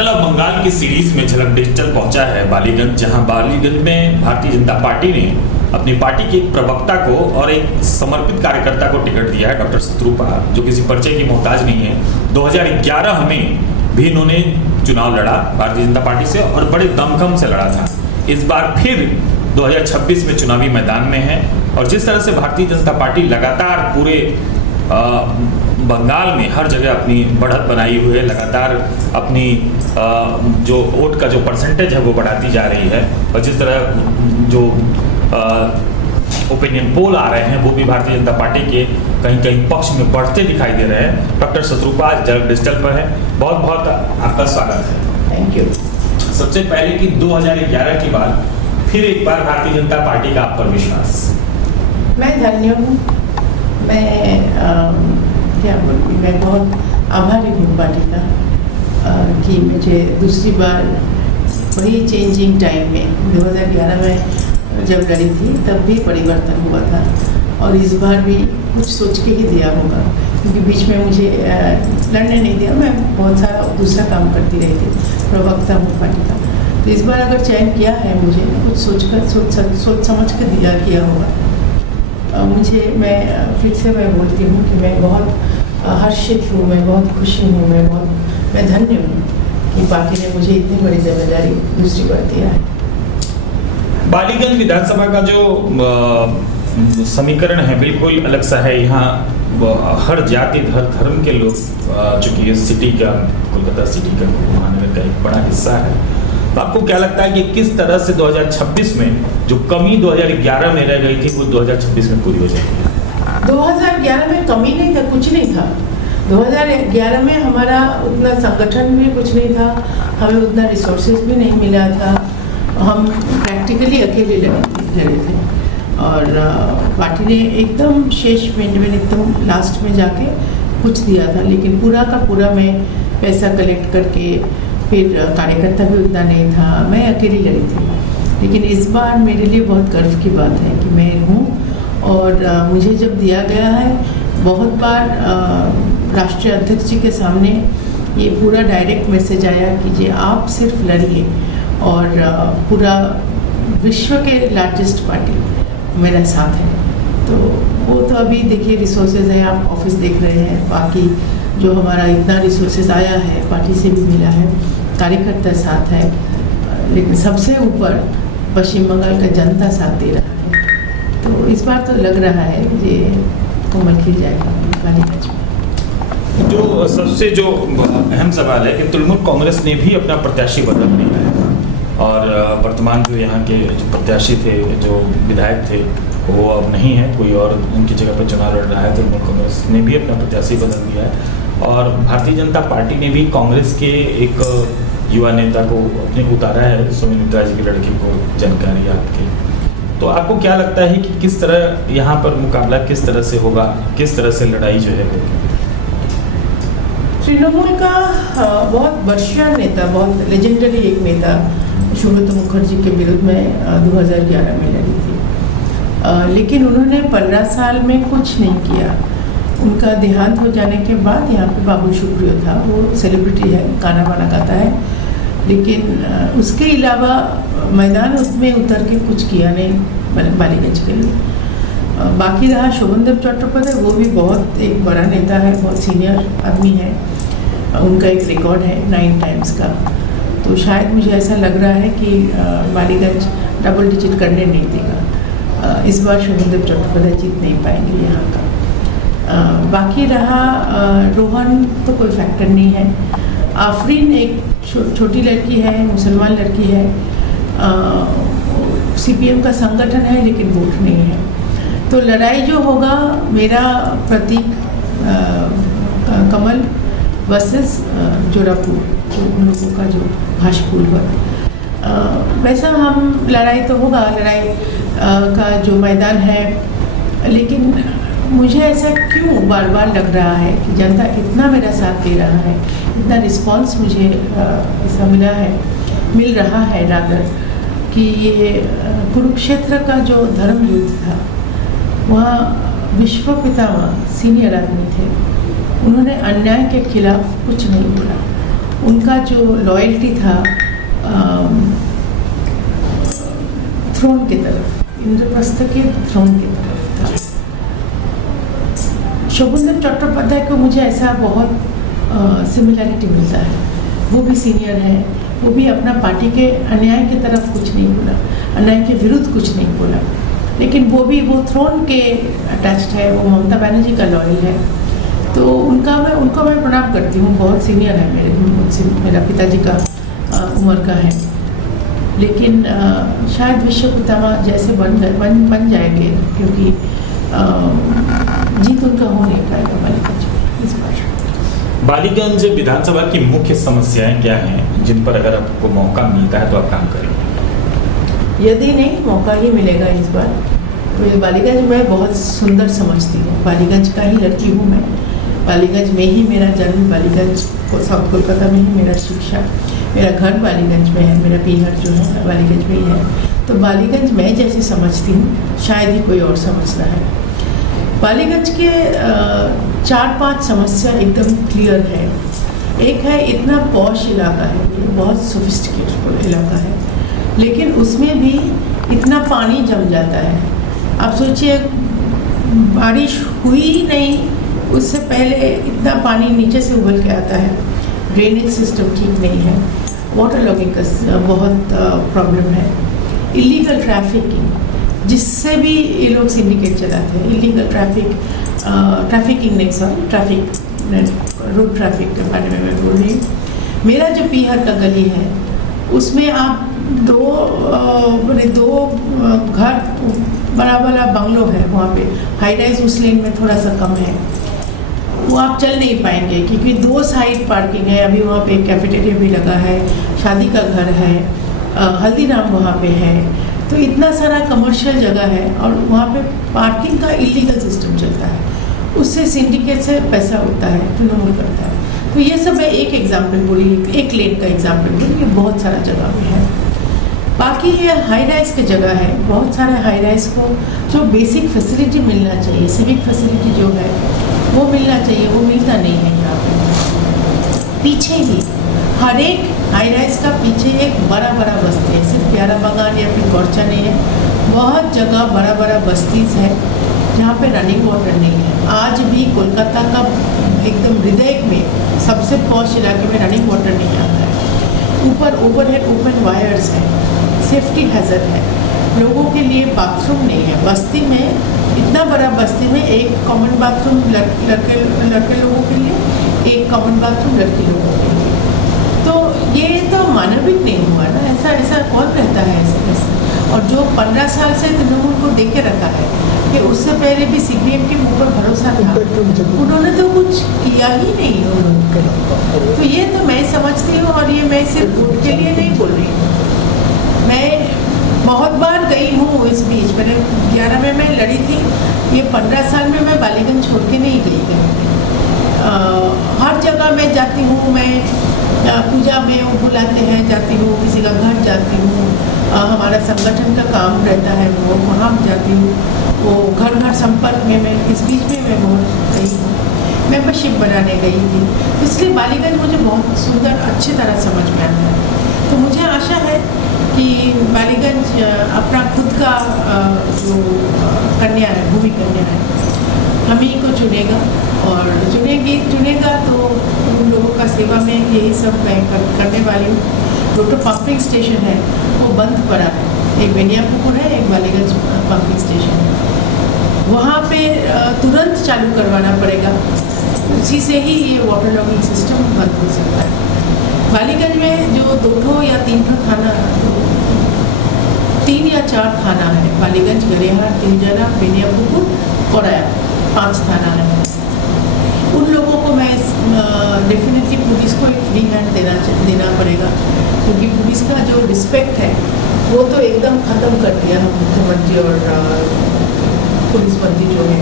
Circle of Bengal की series में झलक डिजिटल पहुंचा है बालीगंज, जहां बालीगंज में भारतीय जनता पार्टी ने अपनी पार्टी के एक प्रवक्ता को और एक समर्पित कार्यकर्ता को टिकट दिया है, डॉक्टर शत्रुपा, जो किसी परिचय की मोहताज नहीं है। 2011 में भी इन्होंने चुनाव लड़ा भारतीय जनता पार्टी से और बड़े दमखम से लड़ा था। इस बार फिर 2026 में चुनावी मैदान में है और जिस तरह से भारतीय जनता पार्टी लगातार पूरे बंगाल में हर जगह अपनी बढ़त बनाई हुई है, लगातार अपनी जो वोट का जो परसेंटेज है वो बढ़ाती जा रही है और जिस तरह जो ओपिनियन पोल आ रहे हैं वो भी भारतीय जनता पार्टी के कहीं कहीं पक्ष में बढ़ते दिखाई दे रहे हैं। डॉक्टर शत्रुपा झलक डिजिटल पर है, बहुत बहुत आपका स्वागत है। Thank you. सबसे पहले कि 2011 के बाद फिर एक बार भारतीय जनता पार्टी का आप पर विश्वास। मैं धन्य हूँ, मैं क्या बोलूँ, मैं बहुत आभारी हूँ पार्टी का कि मुझे दूसरी बार वही चेंजिंग टाइम में 2011 में जब लड़ी थी तब भी परिवर्तन हुआ था और इस बार भी कुछ सोच के ही दिया होगा, क्योंकि बीच में मुझे लड़ने नहीं दिया, मैं बहुत सारा दूसरा काम करती रही थी, प्रवक्ता हूँ पार्टी का। तो इस बार अगर चयन किया है मुझे कुछ सोच समझ कर किया होगा। मैं फिर से मैं बोलती हूँ कि मैं बहुत हर्षित हूँ, मैं बहुत खुशी हूँ, मैं धन्य हूँ कि पार्टी ने मुझे इतनी बड़ी जिम्मेदारी दूसरी बार दिया है। बालीगंज विधानसभा का जो समीकरण है बिल्कुल अलग सा है। यहाँ हर जाति हर धर्म के लोग, चूंकि ये सिटी का, कोलकाता सिटी का, महानगर का एक बड़ा हिस्सा है, तो आपको क्या लगता है कि किस तरह से 2026 में जो कमी 2011 में रह गई थी वो 2026 में पूरी हो जाएगी? 2011 में कमी नहीं था, कुछ नहीं था। 2011 में हमारा उतना संगठन भी कुछ नहीं था, हमें उतना रिसोर्सेज भी नहीं मिला था, हम प्रैक्टिकली अकेले लड़े थे और पार्टी ने एकदम शेष मिनट में, एकदम लास्ट में जाके कुछ दिया था, लेकिन पूरा का पूरा मैं पैसा कलेक्ट करके, फिर कार्यकर्ता भी उतना नहीं था, मैं अकेली लड़ी थी। लेकिन इस बार मेरे लिए बहुत गर्व की बात है कि मैं हूँ और मुझे जब दिया गया है, बहुत बार राष्ट्रीय अध्यक्ष जी के सामने ये पूरा डायरेक्ट मैसेज आया कि जी आप सिर्फ लड़िए और पूरा विश्व के लार्जेस्ट पार्टी मेरा साथ है। तो वो तो अभी देखिए रिसोर्सेज है, आप ऑफिस देख रहे हैं, बाकी जो हमारा इतना रिसोर्सेज आया है पार्टी से भी मिला है, कार्यकर्ता साथ है, लेकिन सबसे ऊपर पश्चिम बंगाल का जनता साथ दे रहा है। तो इस बार तो लग रहा है ये कोमल खिल जाएगा बालीगंज में। जो सबसे जो अहम सवाल है कि तृणमूल कांग्रेस ने भी अपना प्रत्याशी बदल दिया है और वर्तमान जो यहाँ के जो प्रत्याशी थे, जो विधायक थे, वो अब नहीं है, कोई और उनकी जगह पर चुनाव लड़ रहा है। तृणमूल कांग्रेस ने भी अपना प्रत्याशी बदल दिया है और भारतीय जनता पार्टी ने भी कांग्रेस के एक युवा नेता को अपने उतारा है, सुमित्रा जी की लड़की को, जानकारी आपकी। तो आपको क्या लगता है कि किस तरह यहाँ पर मुकाबला किस तरह से होगा, किस तरह से लड़ाई जो है? तृणमूल का बहुत वर्षीय नेता, बहुत लेजेंडरी एक नेता सुब्रत मुखर्जी के विरुद्ध में 2011 में लड़ी थी, लेकिन उन्होंने 15 साल में कुछ नहीं किया। उनका देहांत हो जाने के बाद यहाँ पे बाबुल सुप्रियो था, वो सेलिब्रिटी है, गाना वाना गाता है, लेकिन उसके अलावा मैदान उसमें उतर के कुछ किया नहीं बालीगंज के लिए। बाकी रहा शोभनदेव चट्टोपाध्याय, वो भी बहुत एक बड़ा नेता है, बहुत सीनियर आदमी है, उनका एक रिकॉर्ड है 9 टाइम्स का। तो शायद मुझे ऐसा लग रहा है कि बालीगंज डबल डिजिट करने नहीं देगा। इस बार शोभनदेव चट्टोपाध्याय जीत नहीं पाएंगे यहाँ का। बाकी रहा रोहन, तो कोई फैक्टर नहीं है। आफरीन एक छोटी लड़की है, मुसलमान लड़की है, CPM का संगठन है लेकिन वोट नहीं है। तो लड़ाई जो होगा, मेरा प्रतीक कमल वर्सेस जोरापुर, जो उन लोगों का जो भाजपुर पर, वैसा हम लड़ाई तो होगा, लड़ाई का जो मैदान है। लेकिन मुझे ऐसा क्यों बार बार लग रहा है कि जनता इतना मेरा साथ दे रहा है, इतना रिस्पांस मुझे ऐसा मिल रहा है रादर, कि ये कुरुक्षेत्र का जो धर्म युद्ध था, वहाँ विश्व पितामह सीनियर आदमी थे, उन्होंने अन्याय के खिलाफ कुछ नहीं बोला उनका जो लॉयल्टी था थ्रोन की तरफ, इंद्रप्रस्थ के थ्रोन की तरफ था। शोभनदेव चट्टोपाध्याय को मुझे ऐसा बहुत सिमिलैरिटी मिलता है। वो भी सीनियर है, वो भी अपना पार्टी के अन्याय की तरफ कुछ नहीं बोला, अन्याय के विरुद्ध कुछ नहीं बोला, लेकिन वो थ्रोन के अटैच्ड है, वो ममता बनर्जी का लॉयल है। तो उनको मैं प्रणाम करती हूँ। बहुत सीनियर है मुझसे, मेरा पिताजी का उम्र का है, लेकिन शायद विश्व पितामह जैसे बन जाएंगे, क्योंकि जीत उनका हो नहीं पाएगा बालीगंज में इस बार। बालीगंज विधानसभा की मुख्य समस्याएं क्या हैं जिन पर अगर आपको मौका मिलता है तो आप काम करेंगे? यदि नहीं मौका ही मिलेगा इस बार, तो बालीगंज मैं बहुत सुंदर समझती हूँ। बालीगंज का ही लड़की हूँ मैं, बालीगंज में ही मेरा जन्म, बालीगंज साउथ कोलकाता में ही मेरा शिक्षा, मेरा घर बालीगंज में है, मेरा पीहर जो है बालीगंज में ही है। तो बालीगंज मैं जैसे समझती हूँ शायद ही कोई और समझता है। बालीगंज के 4-5 समस्या एकदम क्लियर है। एक है, इतना पॉश इलाका है, बहुत सोफिस्टिकेटेड इलाका है, लेकिन उसमें भी इतना पानी जम जाता है। आप सोचिए, बारिश हुई ही नहीं उससे पहले इतना पानी नीचे से उबल के आता है। ड्रेनेज सिस्टम ठीक नहीं है, वाटर लॉगिंग का बहुत प्रॉब्लम है। इलीगल ट्रैफिकिंग, जिससे भी ये लोग सिंडिकेट चलाते हैं, इलीगल ट्रैफिकिंग नहीं, सॉरी ट्रैफिक, रोड ट्रैफिक के बारे में मैं बोल रही हूँ। मेरा जो पीहर का गली है उसमें आप दो घर, बड़ा बड़ा बंगलो है वहाँ पे, हाई राइज उस लेन में थोड़ा सा कम है, वो आप चल नहीं पाएंगे क्योंकि 2 साइड पार्किंग है। अभी वहाँ पे कैफेटेरिया भी लगा है, शादी का घर है, हल्दीराम वहाँ पे है, तो इतना सारा कमर्शियल जगह है और वहाँ पे पार्किंग का इलीगल सिस्टम चलता है, उससे सिंडिकेट से पैसा होता है, तृणमूल करता है। तो ये सब मैं एक एग्जाम्पल बोली, एक लेन का एग्जाम्पल बोली, ये बहुत सारा जगह में है। बाकी ये हाई राइज की जगह है, बहुत सारे हाई राइज को जो बेसिक फैसिलिटी मिलना चाहिए, सिविक फैसिलिटी जो है वो मिलना चाहिए, वो मिलता नहीं है यहाँ पे। पीछे ही हर एक हाई राइज का पीछे एक बड़ा बड़ा बस्ती है, सिर्फ प्यारा बागान या फिर गोरचा नहीं है, बहुत जगह बड़ा बड़ा बस्तीज है जहाँ पे रनिंग वाटर नहीं है। आज भी कोलकाता का एकदम हृदय में सबसे पॉश इलाके में रनिंग वाटर नहीं आता है। ऊपर ओवरहेड ओपन वायर्स है, सेफ्टी हैजर्ड है, लोगों के लिए बाथरूम नहीं है। बस्ती में, इतना बड़ा बस्ती में एक कॉमन बाथरूम लड़के लोगों के लिए, एक कॉमन बाथरूम लड़की लोगों के लिए। तो ये तो मानविक नहीं हुआ ना, ऐसा कौन कहता है ऐसे? और जो 15 साल से तृणमूल को दे के रखा है कि उससे पहले भी CPM के ऊपर भरोसा था, उन्होंने तो कुछ किया ही नहीं उन्होंने। तो ये तो मैं समझती हूँ, और ये मैं सिर्फ वोट के लिए नहीं बोल रही हूँ। मैं बहुत बार गई हूँ इस बीच, मैंने 11 में मैं लड़ी थी, ये 15 साल में मैं बालीगंज छोड़ के नहीं गई। हर जगह मैं जाती हूँ, मैं पूजा में वो बुलाते हैं, जाती हूँ, किसी का घर जाती हूँ, हमारा संगठन का काम रहता है वो वहाँ जाती हूँ, वो घर घर संपर्क में मैं इस बीच में मैं बहुत गई हूँ, मेंबरशिप बनाने गई थी। इसलिए बालीगंज मुझे बहुत सुंदर अच्छी तरह समझ में आता है। तो मुझे आशा है कि बालीगंज अपना खुद का जो कन्या है, भूमि कन्या है, हम ही को चुनेगा, और चुनेगा तो उन लोगों का सेवा में यही सब मैं करने वाली हूँ। डॉक्टर पंपिंग स्टेशन है वो बंद पड़ा है, एक बेनियापुकुर है, एक बालीगंज पंपिंग स्टेशन है, वहाँ पे तुरंत चालू करवाना पड़ेगा, उसी से ही ये वाटर लॉगिंग सिस्टम बंद हो सकता है। बालीगंज में जो 2 या 3 थाना, 3 या 4 थाना है, बालीगंज, गरेहार, तिलजरा, बेनियापुकुर, कोराया, 5 थाना है। उन लोगों को मैं डेफिनेटली पुलिस को एक फ्री हैंड देना पड़ेगा, क्योंकि पुलिस का जो रिस्पेक्ट है वो तो एकदम ख़त्म कर दिया हम मुख्यमंत्री और पुलिस मंत्री जो है।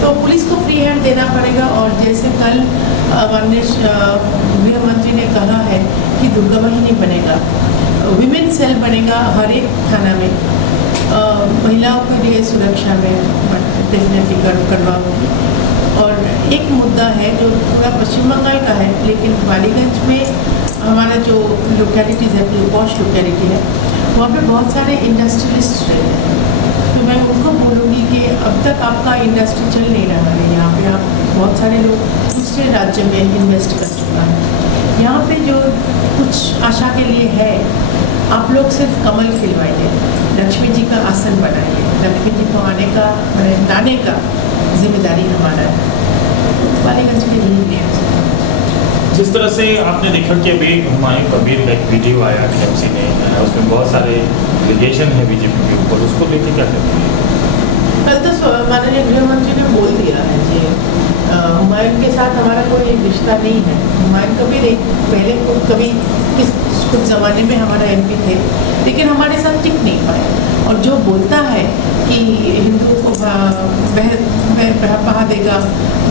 तो पुलिस को फ्री हैंड देना पड़ेगा। और जैसे कल माननीय गृह मंत्री ने कहा है कि दुर्गा वाहिनी बनेगा, विमेन सेल बनेगा हर एक थाना में, महिलाओं के लिए सुरक्षा में डेफिनेटली करवाऊँगी। और एक मुद्दा है जो पूरा पश्चिम बंगाल का है, लेकिन बालीगंज में हमारा जो लोकेलिटीज़ है, जो पॉश लोकेलिटी है, वहाँ पे बहुत सारे इंडस्ट्रियलिस्ट रहते हैं। तो मैं उनको बोलूँगी कि अब तक आपका इंडस्ट्री चल नहीं रहा है यहाँ पे। आप बहुत सारे लोग दूसरे राज्य में इन्वेस्ट कर चुका है। यहाँ पे जो कुछ आशा के लिए है, आप लोग सिर्फ कमल खिलवाइए, लक्ष्मी जी का आसन बनाइए, लक्ष्मी जी को आने का लाने का जिम्मेदारी हमारा है। बालीगंज के यही लिए जिस तरह से आपने देखा कि अभी हुमायूं कबीर का एक वीडियो आया टीएमसी ने, उसमें बहुत सारे एलिगेशन है बीजेपी के ऊपर, उसको लेकर क्या कहते हैं? कल तो माननीय गृह मंत्री ने बोल दिया है कि हुमायूं के साथ हमारा कोई रिश्ता नहीं है। हुमायूं कबीर एक पहले कभी कुछ ज़माने में हमारा एमपी थे, लेकिन हमारे साथ टिक नहीं पाए। और जो बोलता है कि हिंदुओं को बहा देगा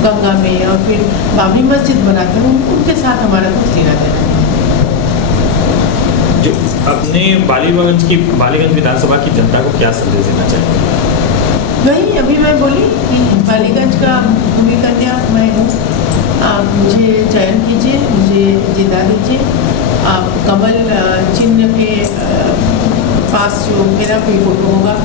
गंगा में और फिर बाबरी मस्जिद बनाते हैं, उनके साथ हमारा कुछ लेना देना नहीं। जो अपने बालीगंज विधानसभा की जनता को क्या संदेश देना चाहिए? वही अभी मैं बोली कि बालीगंज का भूमि कन्या मैं हूँ। आप मुझे चयन कीजिए, मुझे जिता दीजिए। आप कमल चिन्ह के पास जो मेरा भी फोटो होगा,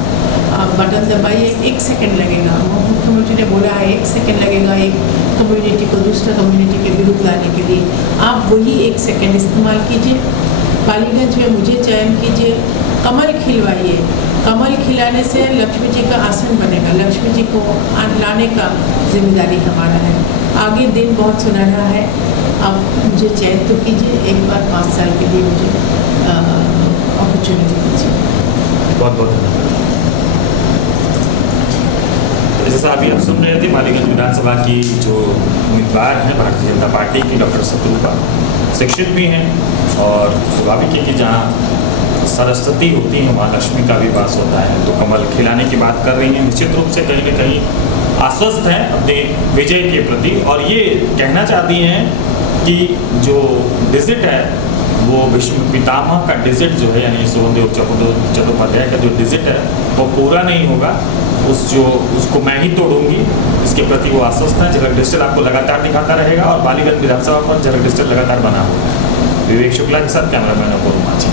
आप बटन दबाइए, 1 सेकंड लगेगा। मुख्यमंत्री ने बोला है 1 सेकंड लगेगा एक कम्युनिटी को दूसरे कम्युनिटी के विरुद्ध लाने के लिए। आप वही 1 सेकंड इस्तेमाल कीजिए, बालीगंज में मुझे चयन कीजिए, कमल खिलवाइए। कमल खिलाने से लक्ष्मी जी का आसन बनेगा, लक्ष्मी जी को लाने का जिम्मेदारी हमारा है। आगे दिन बहुत सुनहरा है, आप मुझे चयन तो कीजिए, एक बार 5 साल के लिए मुझे अपॉर्चुनिटी दीजिए। बहुत बहुत धन्यवाद। जैसा अभी आप सुन रहे थे, बालीगंज विधानसभा की जो उम्मीदवार हैं भारतीय जनता पार्टी की, डॉक्टर शत्रुपा, शिक्षित भी हैं और स्वाभाविक है कि जहाँ सरस्वती होती है वहाँ लक्ष्मी का भी वास होता है। तो कमल खिलाने की बात कर रही हैं, निश्चित रूप से कहीं न कहीं आश्वस्त हैं अपने विजय के प्रति, और ये कहना चाहती हैं कि जो डिजिट है वो विश्व पितामह का डिजिट जो है, यानी सोहनदेव चट्टोपाध्याय का जो डिजिट है वो पूरा नहीं होगा, उसको मैं ही तोड़ूंगी। इसके प्रति वो आश्वस्त हैं। जगह डिजिटल आपको लगातार दिखाता रहेगा और बालीगंज विधानसभा पर जगह डिजिटल लगातार बना हुआ है। विवेक शुक्ला के साथ कैमरामैन अपूर्व माची।